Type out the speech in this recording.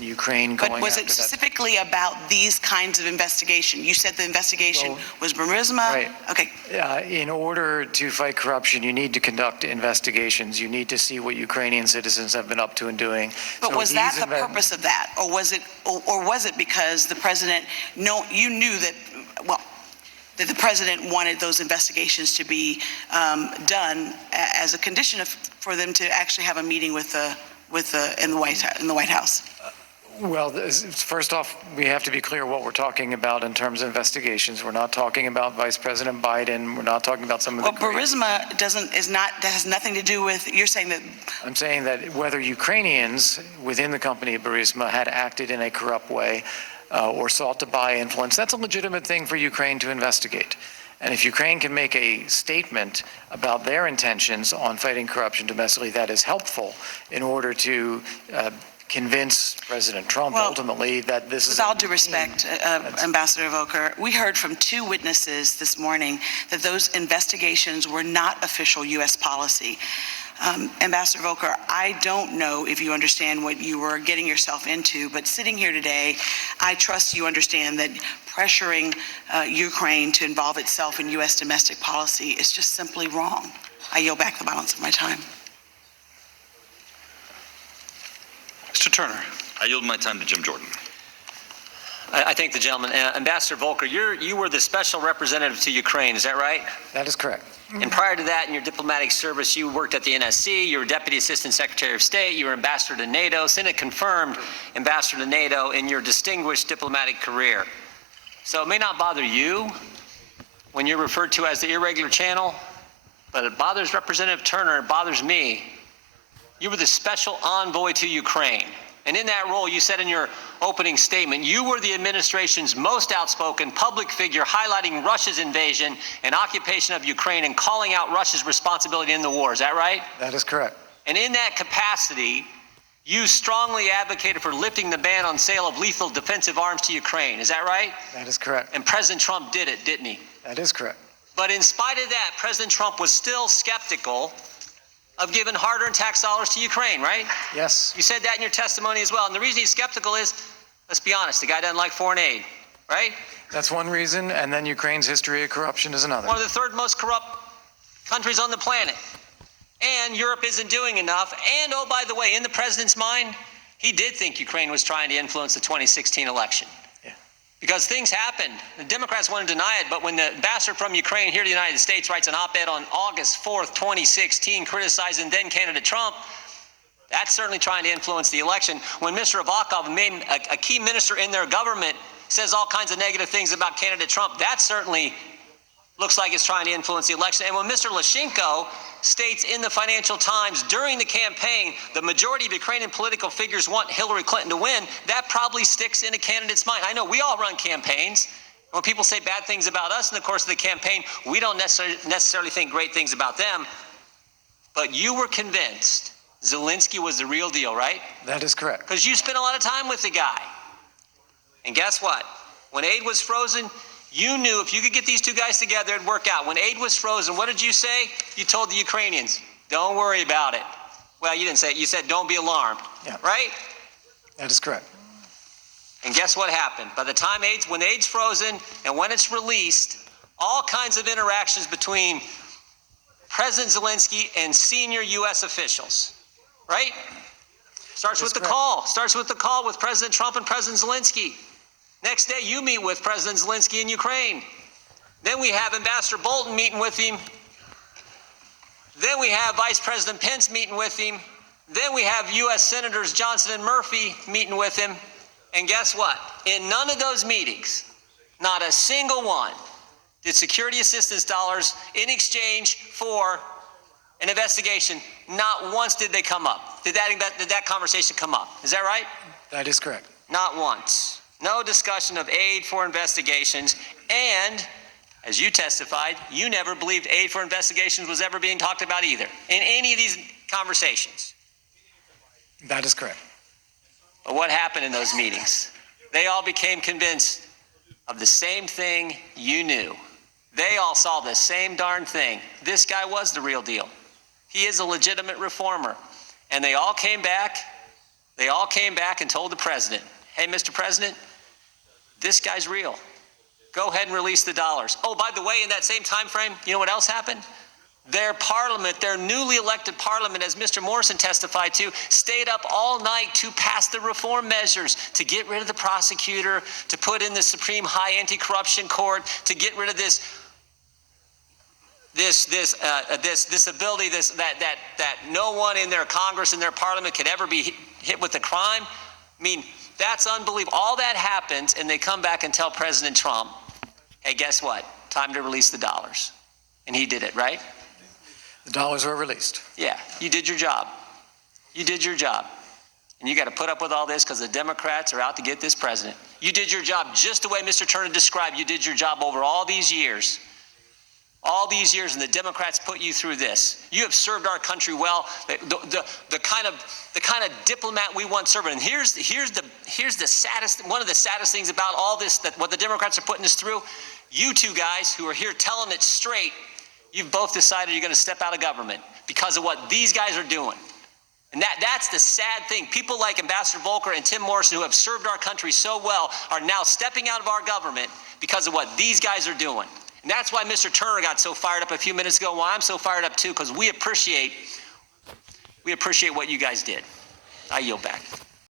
Ukraine going But was after it that. specifically about these kinds of investigation? You said the investigation was Burisma? Right. Okay. In order to fight corruption, you need to conduct investigations. You need to see what Ukrainian citizens have been up to and doing. But So was that the these purpose of that? Or was it because the president, you knew that, well, that the president wanted those investigations to be done as a condition for them to actually have a meeting in the White House? Well, first off, we have to be clear what we're talking about in terms of investigations. We're not talking about Vice President Biden. We're not talking about some of the. Well, Burisma that has nothing to do with. You're saying that. I'm saying that whether Ukrainians within the company of Burisma had acted in a corrupt way or sought to buy influence, that's a legitimate thing for Ukraine to investigate. And if Ukraine can make a statement about their intentions on fighting corruption domestically, that is helpful in order to convince President Trump ultimately that this is. With all due respect, Ambassador Volker, we heard from two witnesses this morning that those investigations were not official U.S. policy. Ambassador Volker, I don't know if you understand what you were getting yourself into, but sitting here today, I trust you understand that pressuring Ukraine to involve itself in U.S. domestic policy is just simply wrong. I yield back the balance of my time. Mr. Turner. I yield my time to Jim Jordan. I thank the gentleman. Ambassador Volker, you were the special representative to Ukraine, is that right? That is correct. And prior to that, in your diplomatic service, you worked at the NSC, you were Deputy Assistant Secretary of State, you were Ambassador to NATO, Senate confirmed Ambassador to NATO in your distinguished diplomatic career. So it may not bother you when you're referred to as the irregular channel, but it bothers Representative Turner, it bothers me. You were the special envoy to Ukraine. And in that role, you said in your opening statement, you were the administration's most outspoken public figure highlighting Russia's invasion and occupation of Ukraine and calling out Russia's responsibility in the war. Is that right? That is correct. And in that capacity, you strongly advocated for lifting the ban on sale of lethal defensive arms to Ukraine. Is that right? That is correct. And President Trump did it, didn't he? That is correct. But in spite of that, President Trump was still skeptical of giving hard-earned tax dollars to Ukraine, right? Yes. You said that in your testimony as well. And the reason he's skeptical is, let's be honest, the guy doesn't like foreign aid, right? That's one reason, and then Ukraine's history of corruption is another. One of the third most corrupt countries on the planet. And Europe isn't doing enough. And, oh, by the way, in the president's mind, he did think Ukraine was trying to influence the 2016 election. Because things happened. The Democrats want to deny it, but when the ambassador from Ukraine here to the United States writes an op-ed on August 4th, 2016, criticizing then-candidate Trump, that's certainly trying to influence the election. When Mr. Avakov, a key minister in their government, says all kinds of negative things about candidate Trump, that certainly looks like it's trying to influence the election. And when Mr. Lyshenko states in the Financial Times during the campaign the majority of Ukrainian political figures want Hillary Clinton to win, that probably sticks in a candidate's mind. I know we all run campaigns. When people say bad things about us in the course of the campaign, we don't necessarily think great things about them. But you were convinced Zelensky was the real deal, right? That is correct. Because you spent a lot of time with the guy. And guess what? When aid was frozen, you knew if you could get these two guys together, it'd work out. When aid was frozen, what did you say? You told the Ukrainians, don't worry about it. Well, you didn't say it. You said, don't be alarmed. Yeah. Right? That is correct. And guess what happened? By the time when aid's frozen and when it's released, all kinds of interactions between President Zelensky and senior U.S. officials. Right? Starts with the call. Starts with the call with President Trump and President Zelensky. Next day, you meet with President Zelensky in Ukraine. Then we have Ambassador Bolton meeting with him. Then we have Vice President Pence meeting with him. Then we have U.S. Senators Johnson and Murphy meeting with him. And guess what? In none of those meetings, not a single one, did security assistance dollars in exchange for an investigation, not once did they come up. Did that conversation come up? Is that right? That is correct. Not once. No discussion of aid for investigations, and as you testified, you never believed aid for investigations was ever being talked about either in any of these conversations. That is correct. But what happened in those meetings? They all became convinced of the same thing you knew. They all saw the same darn thing. This guy was the real deal. He is a legitimate reformer. And they all came back They all came back and told the president, hey, Mr. President, this guy's real. Go ahead and release the dollars. Oh, by the way, in that same time frame, you know what else happened? Their parliament, their newly elected parliament, as Mr. Morrison testified to, stayed up all night to pass the reform measures, to get rid of the prosecutor, to put in the Supreme High Anti-Corruption Court, to get rid of this ability, that no one in their Congress and their parliament could ever be hit with a crime. I mean, that's unbelievable. All that happens, and they come back and tell President Trump, hey, guess what? Time to release the dollars. And he did it, right? The dollars were released. Yeah, you did your job. You did your job. And you got to put up with all this because the Democrats are out to get this president. You did your job just the way Mr. Turner described. You did your job over all these years. All these years, and the Democrats put you through this. You have served our country well. The kind of diplomat we want serving. And here's the saddest, one of the saddest things about all this, that what the Democrats are putting us through. You two guys who are here telling it straight, you've both decided you're going to step out of government because of what these guys are doing. And that's the sad thing. People like Ambassador Volker and Tim Morrison, who have served our country so well, are now stepping out of our government because of what these guys are doing. And that's why Mr. Turner got so fired up a few minutes ago, why I'm so fired up too, because we appreciate what you guys did. I yield back.